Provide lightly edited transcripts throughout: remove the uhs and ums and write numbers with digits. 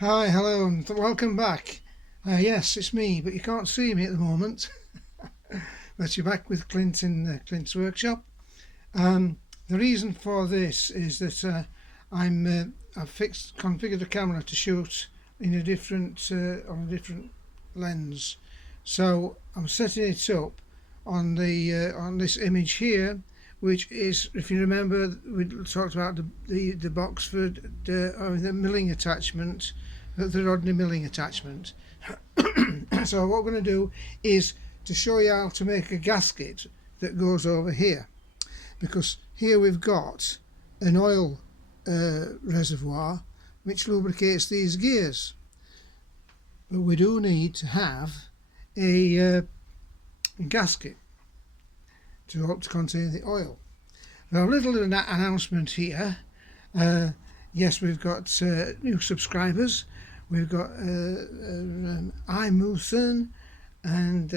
Hi, hello, and welcome back. Yes, it's me, but you can't see me at the moment. But you're back with Clint in Clint's workshop. The reason for this is that I've configured the camera to shoot in a different on a different lens. So I'm setting it up on the on this image here, which is, if you remember, we talked about the box for the milling attachment, the Rodney Milling attachment. So what we're going to do is to show you how to make a gasket that goes over here, because here we've got an oil reservoir which lubricates these gears, but we do need to have a gasket to help to contain the oil. Now, a little announcement here. Yes, we've got new subscribers. We've got Imuthan and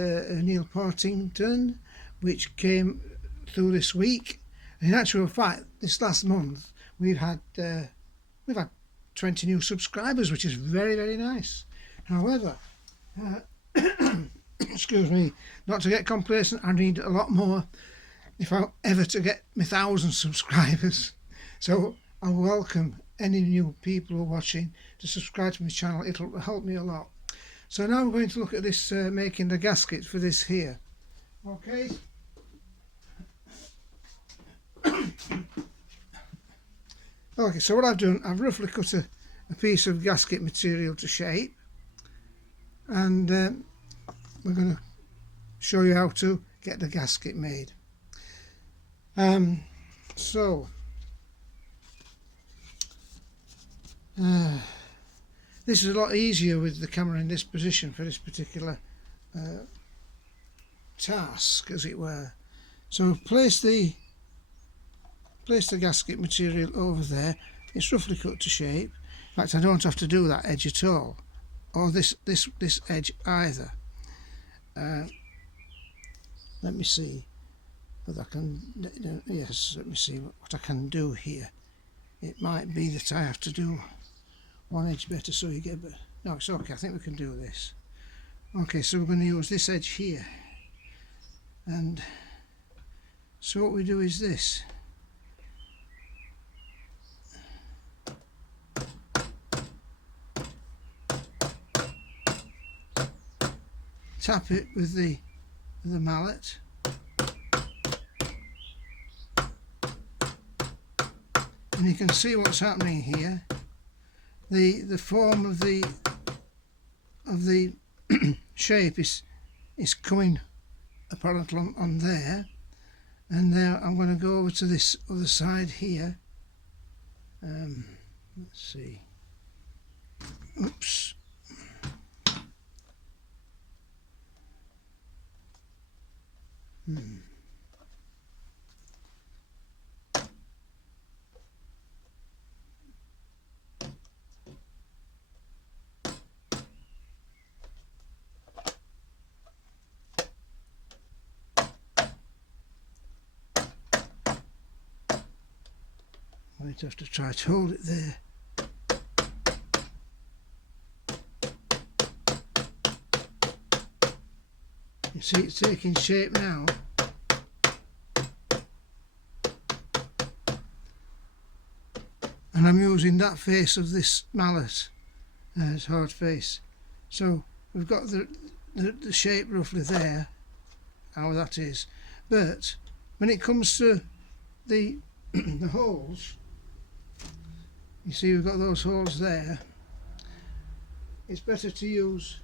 Neil Partington, which came through this week. In actual fact, this last month we've had 20 new subscribers, which is very, very nice. However, excuse me, not to get complacent, I need a lot more if I'm ever to get 1,000 subscribers. So I welcome any new people who are watching to subscribe to my channel. It'll help me a lot. So now we're going to look at this making the gasket for this here. Okay. Okay, so what I've done, I've roughly cut a piece of gasket material to shape, and we're going to show you how to get the gasket made. This is a lot easier with the camera in this position for this particular task, as it were. So place the gasket material over there. It's roughly cut to shape. In fact, I don't have to do that edge at all, or this edge either. Let me see whether I can. Yes, let me see what I can do here. It might be that I have to do one edge better, so you get. No, it's okay. I think we can do this. Okay, so we're going to use this edge here, and so what we do is this. Tap it with the mallet, and you can see what's happening here. The form of the shape is coming apparent on there, and now I'm going to go over to this other side here. Let's see. Oops. I might have to try to hold it there. You see it's taking shape now. And I'm using that face of this mallet as hard face. So we've got the shape roughly there, how that is. But when it comes to the the holes, you see we've got those holes there. It's better to use